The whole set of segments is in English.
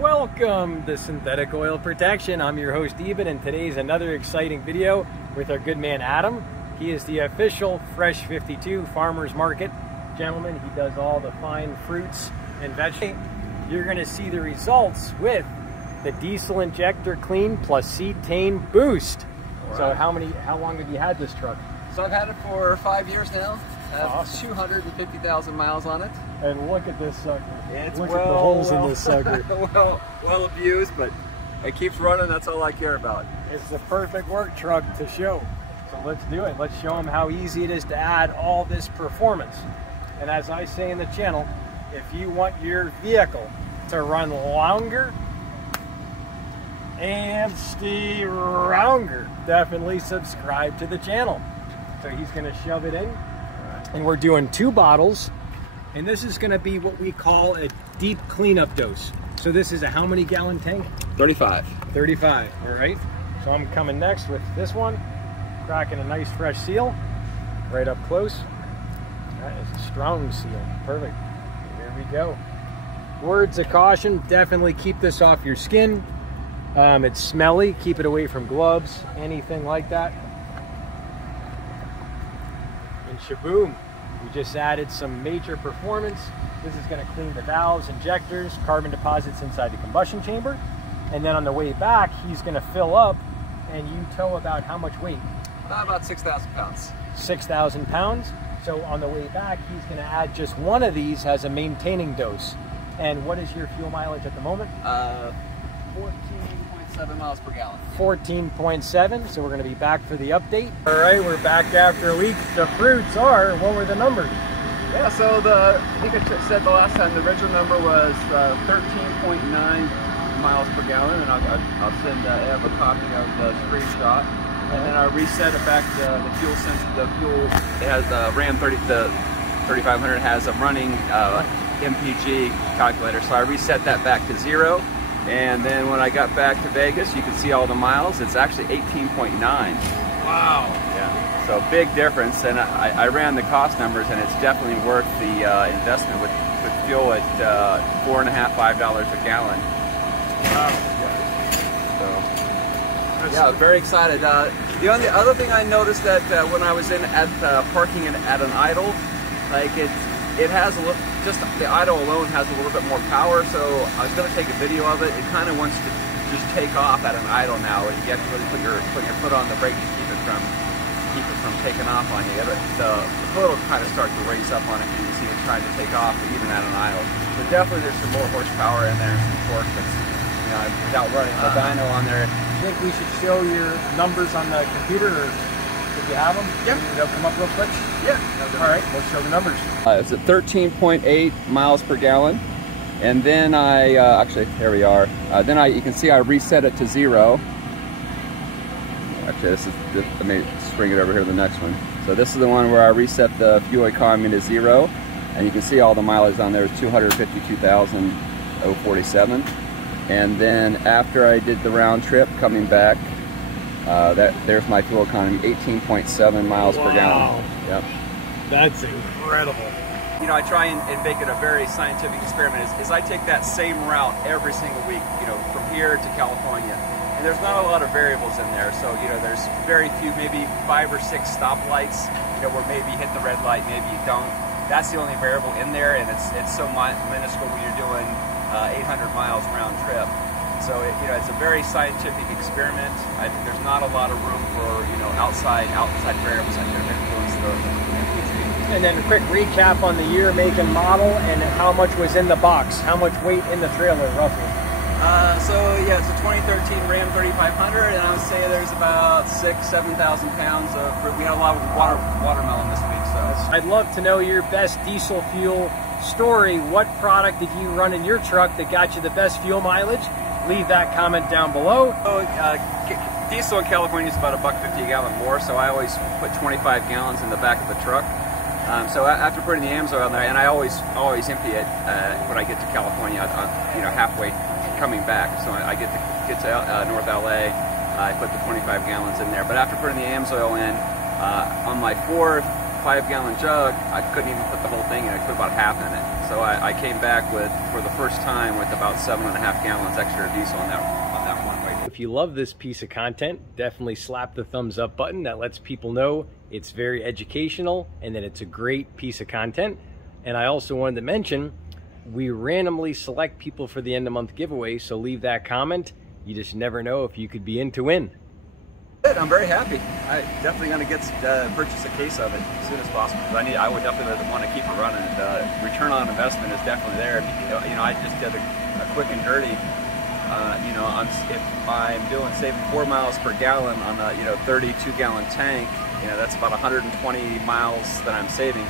Welcome to Synthetic Oil Protection. I'm your host Eben, and today's another exciting video with our good man Adam. He is the official Fresh 52 Farmers Market gentleman. He does all the fine fruits and vegetables. You're going to see the results with the diesel injector clean plus Cetane boost. Right. So how long have you had this truck? So I've had it for 5 years now. Awesome. 250,000 miles on it. And look at this sucker. It's look at the holes in this sucker. well abused, but it keeps running. That's all I care about. It's the perfect work truck to show. So let's do it. Let's show them how easy it is to add all this performance. And as I say in the channel, if you want your vehicle to run longer and stay stronger, definitely subscribe to the channel. So he's going to shove it in. And we're doing 2 bottles, and this is going to be what we call a deep cleanup dose. So this is a how many gallon tank? 35. 35, all right. So I'm coming next with this one, cracking a nice fresh seal, right up close. That is a strong seal, perfect. Here we go. Words of caution, definitely keep this off your skin. It's smelly, keep it away from gloves, anything like that. And shaboom, we just added some major performance. This is going to clean the valves, injectors, carbon deposits inside the combustion chamber. And then on the way back, he's going to fill up, and you tow about how much weight? About 6,000 pounds. 6,000 pounds. So on the way back, he's going to add just one of these as a maintaining dose. And what is your fuel mileage at the moment? 14.7 miles per gallon. 14.7, so we're going to be back for the update. All right, we're back after a week. The fruits are, what were the numbers? Yeah, so I think I said the last time the original number was 13.9 miles per gallon, and I'll send Ev a copy of the screenshot. And then I reset it back to the fuel sensor. The fuel, it has the Ram 3500 has a running MPG calculator, so I reset that back to 0. And then when I got back to Vegas, you can see all the miles. It's actually 18.9. Wow. Yeah. So big difference. And I ran the cost numbers, and it's definitely worth the investment with fuel at $4.50, $5 a gallon. Wow. So yeah, very excited. The only other thing I noticed that when I was parking at an idle, like it has a little. Just the idle alone has a little bit more power, so I was going to take a video of it. It kind of wants to just take off at an idle now. You have to really put your foot on the brake to keep it from taking off on you. But the foot will kind of start to race up on it, and you see it trying to take off even at an idle. So definitely there's some more horsepower in there and some torque that's, without running the dyno on there. I think we should show your numbers on the computer, or if you have them. Yep. They'll come up real quick. Yeah. All right, let's show the numbers. It's at 13.8 miles per gallon, and then actually here we are. You can see I reset it to 0. Actually, let me bring it over here to the next one. So this is the one where I reset the fuel economy to 0, and you can see all the mileage on there is 252,047. And then after I did the round trip coming back, there's my fuel economy, 18.7 miles per gallon. Yep. That's incredible. I try and make it a very scientific experiment. Is I take that same route every single week, from here to California. And there's not a lot of variables in there. So, there's very few, maybe 5 or 6 stoplights, where maybe you hit the red light, maybe you don't. That's the only variable in there, and it's so minuscule when you're doing 800 miles round trip. So it's a very scientific experiment. I think there's not a lot of room for outside variables that can influence the MPG. And then a quick recap on the year, make, and model, and how much was in the box. How much weight in the trailer, roughly? So yeah, it's a 2013 Ram 3500, and I would say there's about 6,000–7,000 pounds of fruit. We had a lot of watermelon this week, so. I'd love to know your best diesel fuel story. What product did you run in your truck that got you the best fuel mileage? Leave that comment down below. Diesel in California is about $1.50 a gallon more, so I always put 25 gallons in the back of the truck. So after putting the AMSOIL in there, and I always empty it when I get to California, halfway coming back. So I get to North LA, I put the 25 gallons in there. But after putting the AMSOIL in, on my 4th 5-gallon jug, I couldn't even put the whole thing in. I put about half in it. So I came back with, for the first time, with about 7.5 gallons extra diesel on that one. If you love this piece of content, definitely slap the thumbs up button. That lets people know it's very educational and that it's a great piece of content. And I also wanted to mention, we randomly select people for the end of month giveaway, so leave that comment. You just never know if you could be in to win. I'm very happy. I'm definitely going to purchase a case of it as soon as possible. I would definitely want to keep it running. Return on investment is definitely there. You know, I just did a quick and dirty. You know, if I'm saving 4 miles per gallon on a 32-gallon tank, you know, that's about 120 miles that I'm saving.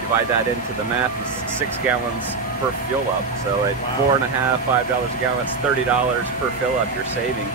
Divide that into the math, it's 6 gallons per fill up. So at $4.50, $5 a gallon, it's $30 per fill up you're saving.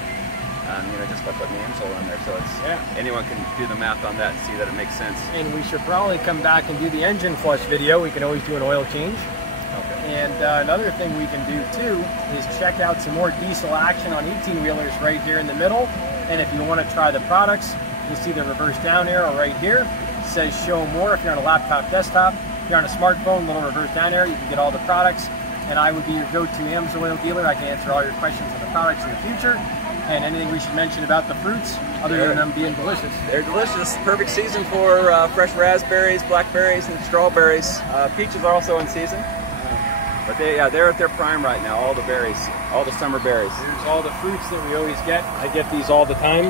You know, just by putting the AMSOIL on there. So it's anyone can do the math on that and see that it makes sense. And we should probably come back and do the engine flush video. We can always do an oil change. Okay. And another thing we can do too is check out some more diesel action on 18-wheelers right here in the middle. And if you want to try the products, you see the reverse down arrow right here. It says show more if you're on a laptop, desktop. If you're on a smartphone, little reverse down arrow, you can get all the products. And I would be your go-to AMSOIL dealer. I can answer all your questions on the products in the future. And anything we should mention about the fruits, other than them being delicious? They're delicious. Perfect season for fresh raspberries, blackberries, and strawberries. Peaches are also in season. But they're at their prime right now, all the berries, all the summer berries. Here's all the fruits that we always get. I get these all the time.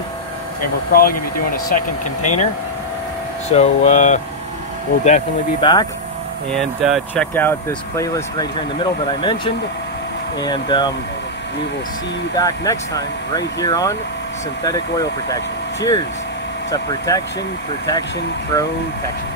And we're probably going to be doing a second container. So we'll definitely be back. And check out this playlist right here in the middle that I mentioned. And we will see you back next time right here on Synthetic Oil Protection. Cheers to protection, protection, protection.